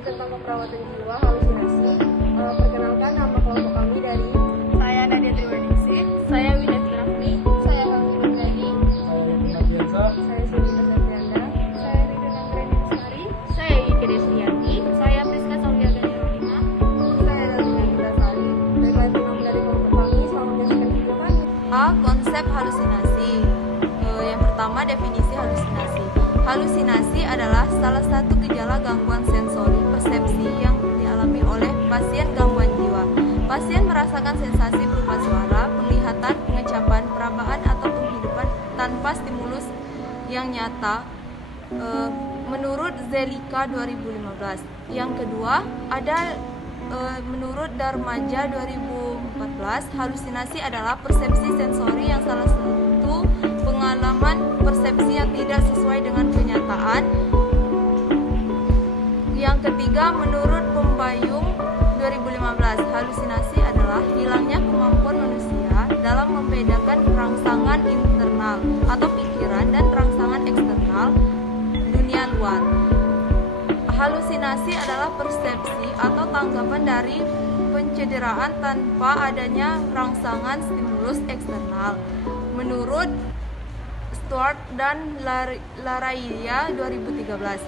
tentang keperawatan jiwa halusinasi. Perkenalkan, nama kelompok kami dari Saya Nadia Triwadiksi. Saya Widya Fitrahmi. saya Helmi Menjadi, Saya Yamin Abiansa. saya Sulika Septrianda, saya Rida Nangreni Bestari, Saya Ike Deslianti. Saya Priska Sofia Gani Rohina. saya Dalina Gita Sali. Baiklah, itu nama dari kelompok kami. Selamat menyaksikan video kami. A. Konsep halusinasi. Yang pertama, definisi halusinasi. Halusinasi adalah salah satu gejala gangguan sensori persepsi yang dialami oleh pasien gangguan jiwa. Pasien merasakan sensasi berupa suara, penglihatan, pengecapan, perabaan, atau penghidupan tanpa stimulus yang nyata. Menurut Zelika 2015. Yang kedua, ada menurut Darmaja 2014, halusinasi adalah persepsi sensori yang salah satu pengalaman persepsi yang tidak sesuai dengan kenyataan. Yang ketiga, menurut Pembayung 2015, halusinasi adalah hilangnya kemampuan manusia dalam membedakan rangsangan internal atau pikiran dan rangsangan eksternal dunia luar. Halusinasi adalah persepsi atau tanggapan dari pencederaan tanpa adanya rangsangan stimulus eksternal. Menurut Stuart dan Laraya 2013.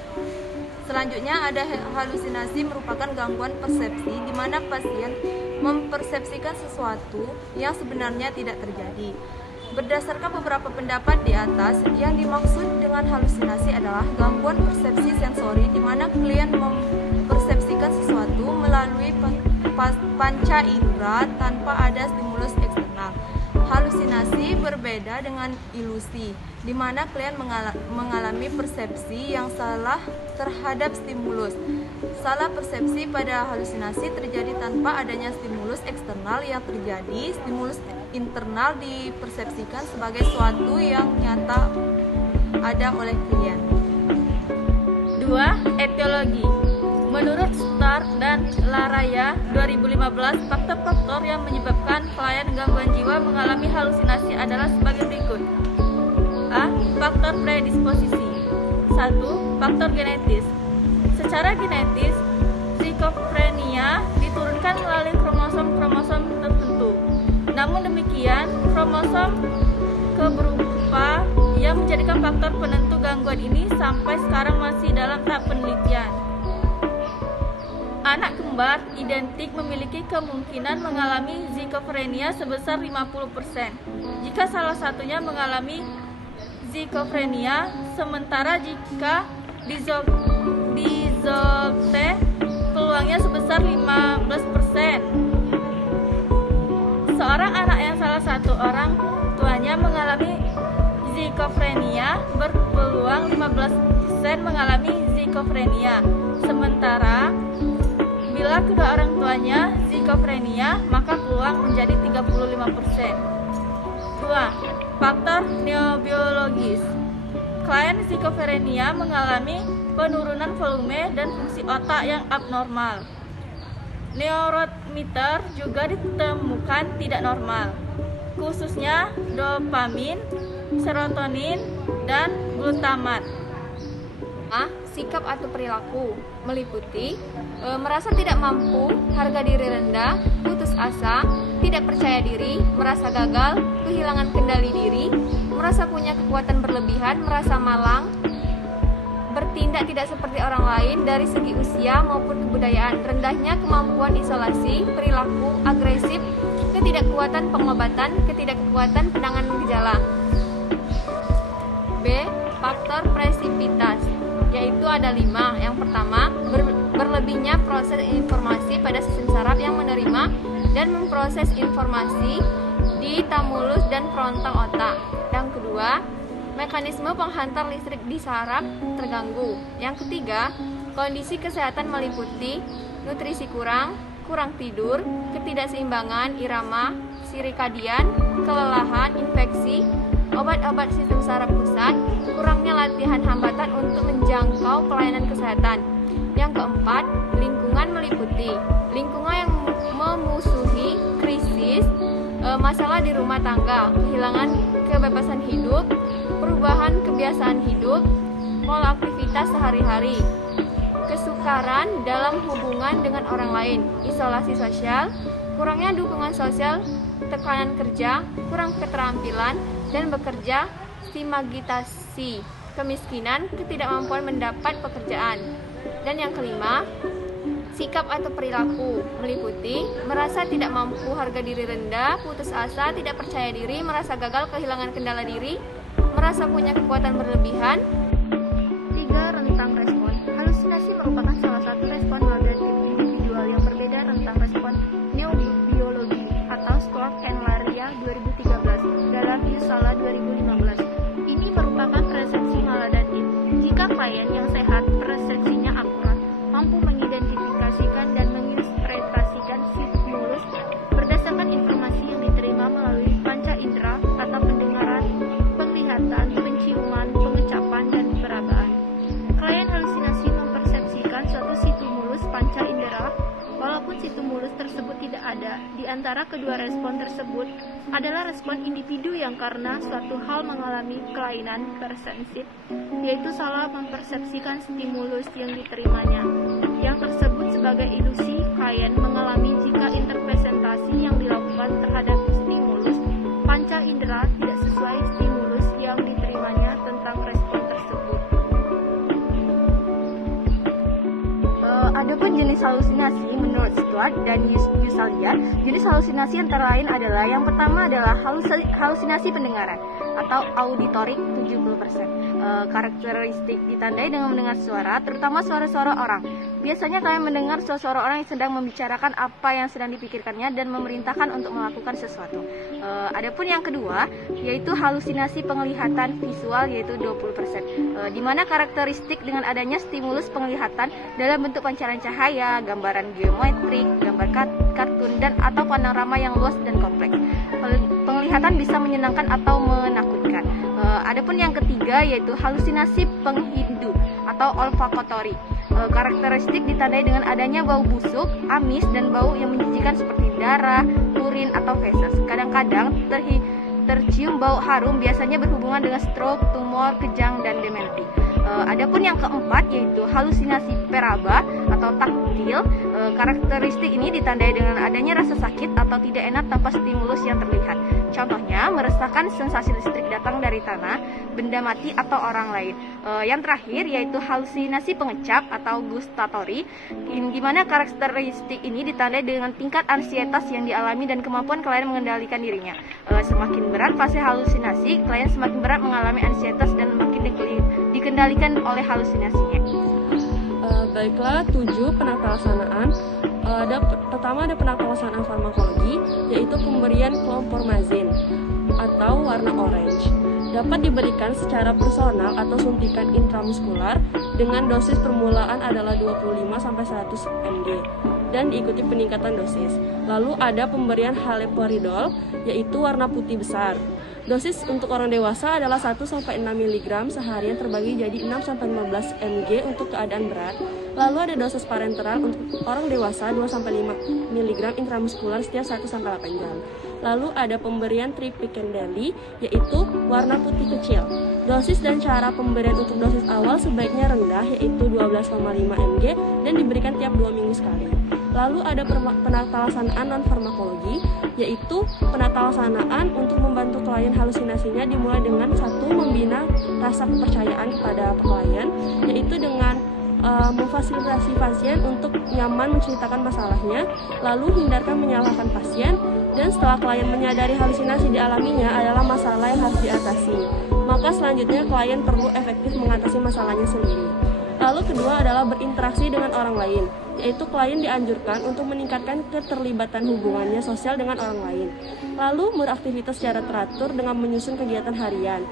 Selanjutnya ada halusinasi merupakan gangguan persepsi di mana pasien mempersepsikan sesuatu yang sebenarnya tidak terjadi. Berdasarkan beberapa pendapat di atas, yang dimaksud dengan halusinasi adalah gangguan persepsi sensori di mana klien mempersepsikan sesuatu melalui panca indera tanpa ada stimulus eksternal. Halusinasi berbeda dengan ilusi, di mana klien mengalami persepsi yang salah terhadap stimulus. Salah persepsi pada halusinasi terjadi tanpa adanya stimulus eksternal yang terjadi. Stimulus internal dipersepsikan sebagai suatu yang nyata ada oleh klien. 2. Etiologi. Menurut Stark dan Laraya 2015, faktor-faktor yang menyebabkan klien gangguan jiwa mengalami halusinasi adalah sebagai berikut. A. Faktor predisposisi. 1. Faktor genetis. Secara genetis, skizofrenia diturunkan melalui kromosom-kromosom tertentu. Namun demikian, kromosom keberupa yang menjadikan faktor penentu gangguan ini sampai sekarang masih dalam tahap penelitian. Anak kembar identik memiliki kemungkinan mengalami skizofrenia sebesar 50% jika salah satunya mengalami skizofrenia, sementara jika dizolte peluangnya sebesar 15%. Seorang anak yang salah satu orang tuanya mengalami skizofrenia berpeluang 15% mengalami skizofrenia, sementara bila kedua orang tuanya skizofrenia, maka peluang menjadi 35%. 2. Faktor neurobiologis. Klien skizofrenia mengalami penurunan volume dan fungsi otak yang abnormal. Neurotransmitter juga ditemukan tidak normal, khususnya dopamin, serotonin, dan glutamat. Sikap atau perilaku meliputi merasa tidak mampu, harga diri rendah, putus asa, tidak percaya diri, merasa gagal, kehilangan kendali diri, merasa punya kekuatan berlebihan, merasa malang, bertindak tidak seperti orang lain dari segi usia maupun kebudayaan, rendahnya kemampuan isolasi, perilaku agresif, ketidakkuatan pengobatan, ketidakkuatan penanganan gejala. B. Faktor presipitas, yaitu ada 5. Yang pertama, berlebihnya proses informasi pada sistem saraf yang menerima dan memproses informasi di tamulus dan frontal otak. Yang kedua, mekanisme penghantar listrik di saraf terganggu. Yang ketiga, kondisi kesehatan meliputi nutrisi kurang tidur, ketidakseimbangan irama sirkadian, kelelahan, infeksi, obat-obat sistem saraf pusat, kurangnya latihan hambatan untuk menjangkau pelayanan kesehatan. Yang keempat, lingkungan meliputi lingkungan yang memusuhi krisis, masalah di rumah tangga, kehilangan kebebasan hidup, perubahan kebiasaan hidup, pola aktivitas sehari-hari, kesukaran dalam hubungan dengan orang lain, isolasi sosial, kurangnya dukungan sosial, tekanan kerja, kurang keterampilan dan bekerja, stigmatisasi, kemiskinan, ketidakmampuan mendapat pekerjaan. Dan yang kelima, sikap atau perilaku meliputi merasa tidak mampu, harga diri rendah, putus asa, tidak percaya diri, merasa gagal, kehilangan kendala diri, merasa punya kekuatan berlebihan. 3. Rentang respon. Halusinasi merupakan salah satu respon maladaptif individual yang berbeda rentang respon neurobiologi atau Stuart and Laria 2013 dalam Usala 2015. Ini merupakan persepsi maladaptif. Jika klien yang sehat persepsinya akurat, mampu mengidentifikasikan dan menginterpretasikan stimulus berdasarkan informasi yang diterima melalui panca indera atau pendengaran, penglihatan, penciuman, pengecapan, dan perabaan. Klien halusinasi mempersepsikan suatu stimulus panca indera walaupun stimulus tersebut tidak ada. Di antara kedua respon tersebut adalah respon individu yang karena suatu hal mengalami kelainan persepsi, yaitu salah mempersepsikan stimulus yang diterimanya. Yang tersebut sebagai ilusi klien mengalami jika interpretasi yang dilakukan terhadap stimulus panca indera tidak sesuai stimulus yang diterimanya tentang respon tersebut. Adapun jenis halusinasi menurut Stuart dan Usalia, jenis halusinasi antara lain adalah yang pertama adalah halusinasi pendengaran atau auditorik 70%. Karakteristik ditandai dengan mendengar suara, terutama suara-suara orang. Biasanya kalian mendengar suara orang yang sedang membicarakan apa yang sedang dipikirkannya dan memerintahkan untuk melakukan sesuatu. Adapun yang kedua yaitu halusinasi penglihatan visual yaitu 20%. Di mana karakteristik dengan adanya stimulus penglihatan dalam bentuk pancaran cahaya, gambaran geometrik, gambar kartun dan atau panorama yang luas dan kompleks. Penglihatan bisa menyenangkan atau menakutkan. Adapun yang ketiga yaitu halusinasi penghindu atau olfaktory. Karakteristik ditandai dengan adanya bau busuk, amis dan bau yang menjijikan seperti darah, urin atau feses. Kadang-kadang tercium bau harum, biasanya berhubungan dengan stroke, tumor, kejang dan demensi. Adapun yang keempat yaitu halusinasi peraba atau taktil. Karakteristik ini ditandai dengan adanya rasa sakit atau tidak enak tanpa stimulus yang terlihat. Contohnya merasakan sensasi listrik datang dari tanah, benda mati atau orang lain. Yang terakhir yaitu halusinasi pengecap atau gustatory, di mana karakteristik ini ditandai dengan tingkat ansietas yang dialami dan kemampuan klien mengendalikan dirinya. Semakin berat fase halusinasi, klien semakin berat mengalami ansietas dan makin dikendalikan oleh halusinasinya. Baiklah, 7 penataalsanaan. Pertama ada penataalsanaan farmakologi, yaitu pemberian chlorpromazine atau warna orange. Dapat diberikan secara personal atau suntikan intramuskular dengan dosis permulaan adalah 25-100 mg dan diikuti peningkatan dosis. Lalu ada pemberian haloperidol yaitu warna putih besar. Dosis untuk orang dewasa adalah 1-6 mg seharian terbagi jadi 6-15 mg untuk keadaan berat. Lalu ada dosis parenteral untuk orang dewasa 2-5 mg intramuskular setiap 1-8 jam. Lalu ada pemberian tripikendali yaitu warna putih kecil. Dosis dan cara pemberian untuk dosis awal sebaiknya rendah yaitu 12,5 mg dan diberikan tiap 2 minggu sekali. Lalu ada penataalsanaan non-farmakologi yaitu penataalsanaan untuk membantu klien halusinasinya dimulai dengan 1. Membina rasa kepercayaan kepada klien yaitu dengan memfasilitasi pasien untuk nyaman menceritakan masalahnya, lalu hindarkan menyalahkan pasien, dan setelah klien menyadari halusinasi dialaminya adalah masalah yang harus diatasi, maka selanjutnya klien perlu efektif mengatasi masalahnya sendiri. Lalu kedua adalah berinteraksi dengan orang lain, yaitu klien dianjurkan untuk meningkatkan keterlibatan hubungannya sosial dengan orang lain. Lalu beraktivitas secara teratur dengan menyusun kegiatan harian.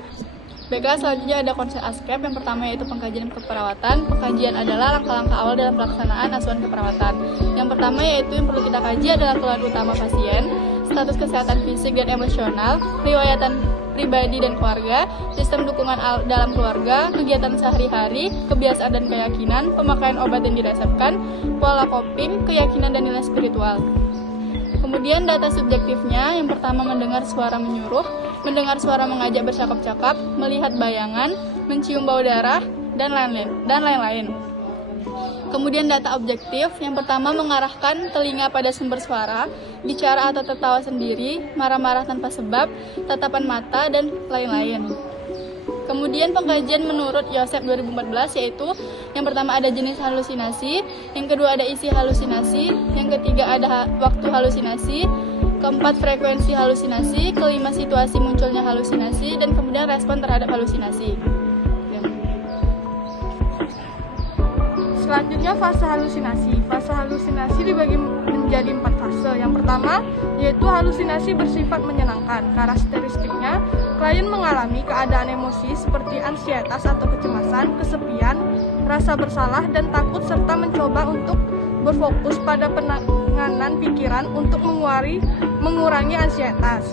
Baiklah, selanjutnya ada konsep ASCAP. Yang pertama yaitu pengkajian keperawatan. Pengkajian adalah langkah-langkah awal dalam pelaksanaan asuhan keperawatan. Yang pertama yaitu yang perlu kita kaji adalah keluhan utama pasien, status kesehatan fisik dan emosional, riwayatan pribadi dan keluarga, sistem dukungan dalam keluarga, kegiatan sehari-hari, kebiasaan dan keyakinan, pemakaian obat yang diresepkan, pola coping, keyakinan dan nilai spiritual. Kemudian data subjektifnya, yang pertama mendengar suara menyuruh, mendengar suara mengajak bercakap-cakap, melihat bayangan, mencium bau darah, dan lain-lain. Kemudian data objektif, yang pertama mengarahkan telinga pada sumber suara, bicara atau tertawa sendiri, marah-marah tanpa sebab, tatapan mata, dan lain-lain. Kemudian pengkajian menurut Yosep 2014 yaitu yang pertama ada jenis halusinasi, yang kedua ada isi halusinasi, yang ketiga ada waktu halusinasi, keempat frekuensi halusinasi, kelima situasi munculnya halusinasi, dan kemudian respon terhadap halusinasi. Selanjutnya fase halusinasi. Fase halusinasi dibagi menjadi 4 fase. Yang pertama yaitu halusinasi bersifat menyenangkan. Karakteristiknya, klien mengalami keadaan emosi seperti ansietas atau kecemasan, kesepian, rasa bersalah dan takut serta mencoba untuk berfokus pada penanganan pikiran untuk mengurangi ansietas.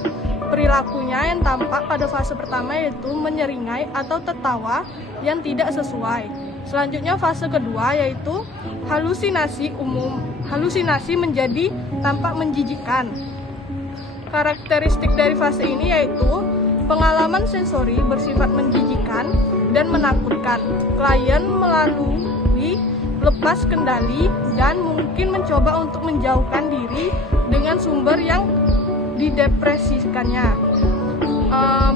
Perilakunya yang tampak pada fase pertama yaitu menyeringai atau tertawa yang tidak sesuai. Selanjutnya fase kedua yaitu halusinasi umum. Halusinasi menjadi tampak menjijikkan. Karakteristik dari fase ini yaitu pengalaman sensori bersifat menjijikkan dan menakutkan. Klien melalui lepas kendali dan mungkin mencoba untuk menjauhkan diri dengan sumber yang didepresikannya.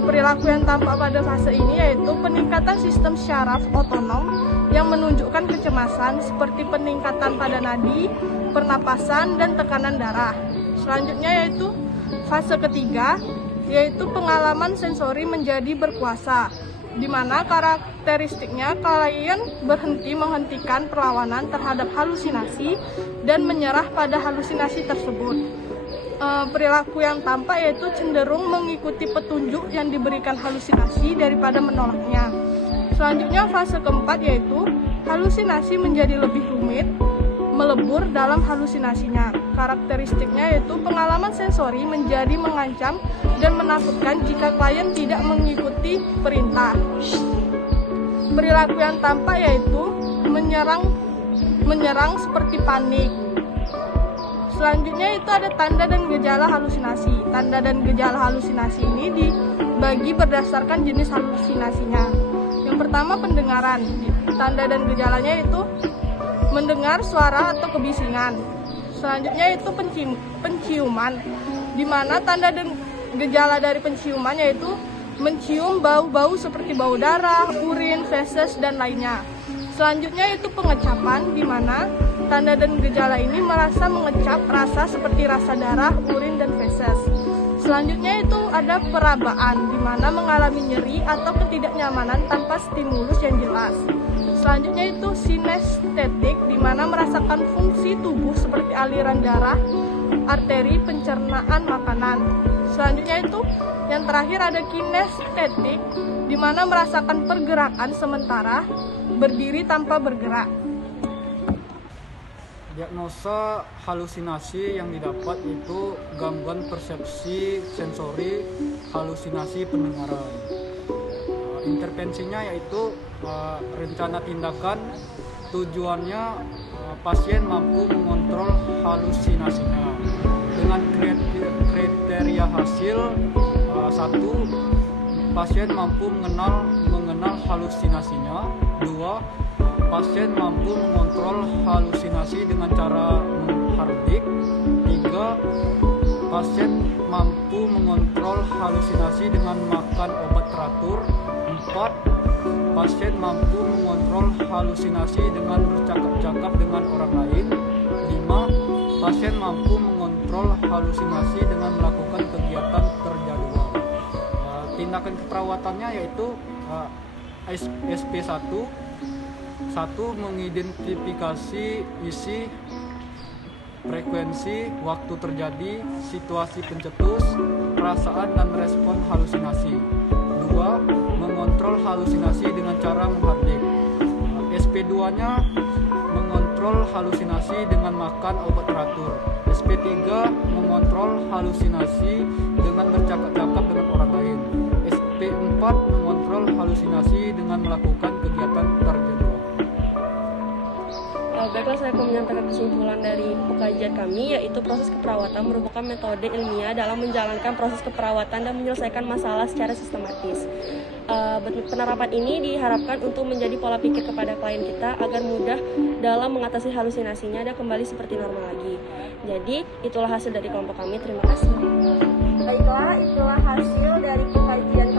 Perilaku yang tampak pada fase ini yaitu peningkatan sistem syaraf otonom yang menunjukkan kecemasan seperti peningkatan pada nadi, pernapasan, dan tekanan darah. Selanjutnya yaitu fase ketiga, yaitu pengalaman sensori menjadi berkuasa, di mana karakteristiknya klien menghentikan perlawanan terhadap halusinasi dan menyerah pada halusinasi tersebut. Perilaku yang tampak yaitu cenderung mengikuti petunjuk yang diberikan halusinasi daripada menolaknya. Selanjutnya fase keempat yaitu halusinasi menjadi lebih rumit, melebur dalam halusinasinya. Karakteristiknya yaitu pengalaman sensori menjadi mengancam dan menakutkan jika klien tidak mengikuti perintah. Perilaku yang tampak yaitu menyerang seperti panik. Selanjutnya itu ada tanda dan gejala halusinasi. Tanda dan gejala halusinasi ini dibagi berdasarkan jenis halusinasinya. Yang pertama pendengaran. Tanda dan gejalanya itu mendengar suara atau kebisingan. Selanjutnya itu penciuman, di mana tanda dan gejala dari penciuman yaitu mencium bau-bau seperti bau darah, urin, feses, dan lainnya. Selanjutnya itu pengecapan, di mana tanda dan gejala ini merasa mengecap rasa seperti rasa darah, urin, dan feses. Selanjutnya itu ada perabaan, di mana mengalami nyeri atau ketidaknyamanan tanpa stimulus yang jelas. Selanjutnya itu sinestetik, di mana merasakan fungsi tubuh seperti aliran darah, arteri, pencernaan makanan. Selanjutnya itu yang terakhir ada kinestetik, di mana merasakan pergerakan sementara, berdiri tanpa bergerak. Diagnosa halusinasi yang didapat itu gangguan persepsi sensori, halusinasi pendengaran. Intervensinya yaitu rencana tindakan, tujuannya pasien mampu mengontrol halusinasinya dengan kriteria hasil. 1. Pasien mampu mengenal halusinasinya. 2. Pasien mampu mengontrol halusinasi dengan cara menghardik. 3. Pasien mampu mengontrol halusinasi dengan makan obat teratur. 4. Pasien mampu mengontrol halusinasi dengan bercakap-cakap dengan orang lain. 5. Pasien mampu mengontrol halusinasi dengan melakukan kegiatan terjadwal. Tindakan keperawatannya yaitu SP1. 1. Mengidentifikasi isi, frekuensi, waktu terjadi, situasi pencetus, perasaan dan respon halusinasi. 2. Mengontrol halusinasi dengan cara menghardik. SP2-nya mengontrol halusinasi dengan makan obat teratur. SP3 mengontrol halusinasi dengan bercakap-cakap dengan orang lain. SP4 mengontrol halusinasi dengan melakukan kegiatan terjadwal. Baiklah, saya akan menyampaikan kesimpulan dari pekajian kami, yaitu proses keperawatan merupakan metode ilmiah dalam menjalankan proses keperawatan dan menyelesaikan masalah secara sistematis. Penerapan ini diharapkan untuk menjadi pola pikir kepada klien kita agar mudah dalam mengatasi halusinasinya dan kembali seperti normal lagi. Jadi, itulah hasil dari kelompok kami. Terima kasih. Baiklah, itulah hasil dari pekajian